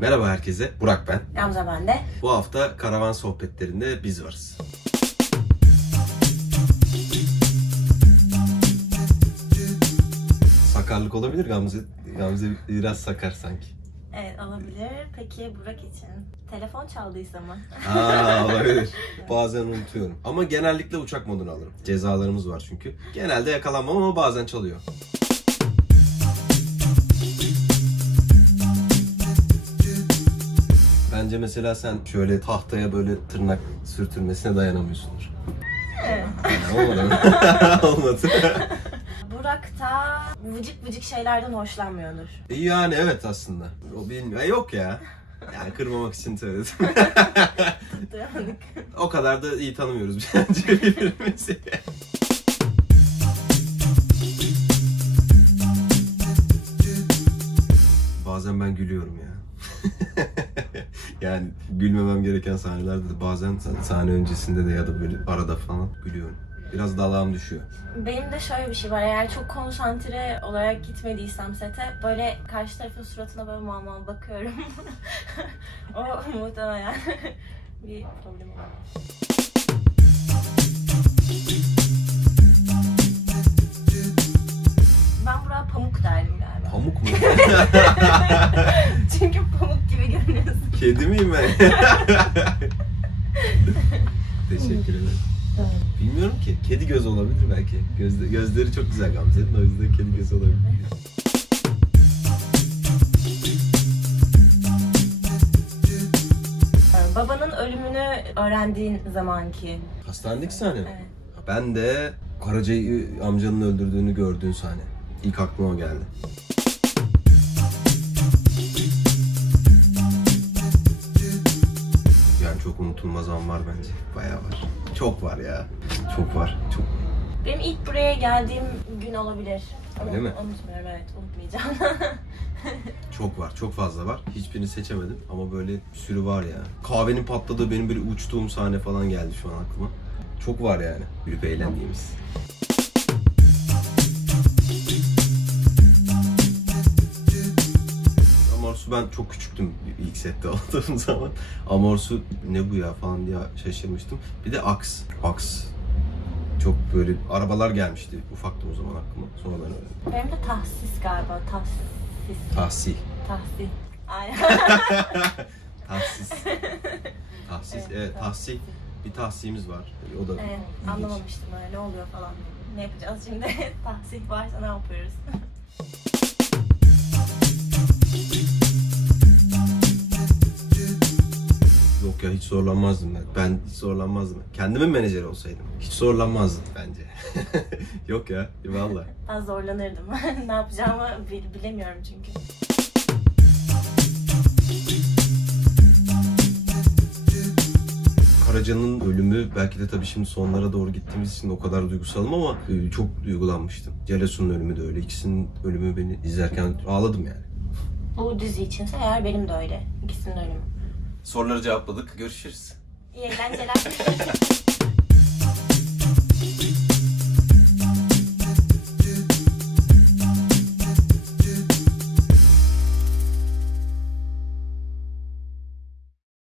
Merhaba herkese, Burak ben. Gamze ben de. Bu hafta karavan sohbetlerinde biz varız. Sakarlık olabilir Gamze. Gamze biraz sakar sanki. Evet olabilir. Peki Burak için. Telefon çaldıysa mı? Aa olabilir. Bazen unutuyorum. Ama genellikle uçak modunu alırım. Cezalarımız var çünkü. Genelde yakalanmam ama bazen çalıyor. Bence mesela sen şöyle tahtaya böyle tırnak sürtülmesine dayanamıyorsundur. Evet. Olmadı? Olmadı. Burak da vıcık vıcık şeylerden hoşlanmıyordur. Yani evet aslında. O bilmiyor. Yok ya. Yani kırmamak için söyledim. Tutturamadık. o kadar da iyi tanımıyoruz bence birbirimizi. Bazen ben gülüyorum ya. Yani gülmemem gereken sahnelerde de bazen sahne öncesinde de ya da böyle arada falan gülüyorum. Biraz dalağım düşüyor. Benim de şöyle bir şey var. Eğer çok konsantre olarak gitmediysem sete böyle karşı tarafın suratına böyle mal mal bakıyorum. o muhtemelen bir problem var. Ben Burak'a pamuk derdim galiba. Pamuk mu? Çünkü pamuk gibi görünüyorsun. Kedi miyim ben? Teşekkür ederim. Bilmiyorum ki. Kedi göz olabilir belki. Gözde, gözleri çok güzel Gamze'nin. O yüzden kedi göz olabilir. Babanın ölümünü öğrendiğin zamanki. Hastanedeki sahne mi? Evet. Ben de Karaca'yı amcanın öldürdüğünü gördüğün sahne. İlk aklıma o geldi. Çok unutulmaz an var bence. Bayağı var. Çok var ya. Çok var. Çok. Benim ilk buraya geldiğim gün olabilir. Ama Öyle mi? Unutmuyorum evet unutmayacağım. Çok var, çok fazla var. Hiçbirini seçemedim ama böyle bir sürü var ya. Kahvenin patladığı benim böyle uçtuğum sahne falan geldi şu an aklıma. Çok var yani. Gülüp eğlendiğimiz. Amorsu ben çok küçüktüm ilk sette aldığım zaman. Amorsu ne bu ya falan diye şaşırmıştım. Bir de Aks. Aks. Çok böyle arabalar gelmişti. Ufaktım o zaman aklıma. Sonradan öğrendim. Benim de tahsis galiba. Tahsis. Tahsil. Tahsis. Aynen. Tahsis. Tahsis. Evet, tahsil. Bir tahsimiz var. O da evet, ilginç. anlamamıştım öyle ne oluyor falan. Ne yapacağız şimdi? Tahsis varsa ne yapıyoruz? Yok ya hiç zorlanmazdım ben. Ben hiç zorlanmazdım. Kendimin menajeri olsaydım. Hiç zorlanmazdım bence. Yok ya. Vallahi. Ben zorlanırdım. ne yapacağımı bil- bilemiyorum çünkü. Karaca'nın ölümü belki de tabii şimdi sonlara doğru gittiğimiz için o kadar duygusalım ama e, çok duygulanmıştım. Celesun'un ölümü de öyle. İkisinin ölümü beni izlerken ağladım yani. Bu dizi içinse eğer benim de öyle. İkisinin ölümü. Soruları cevapladık. Görüşürüz. İyi eğlenceler.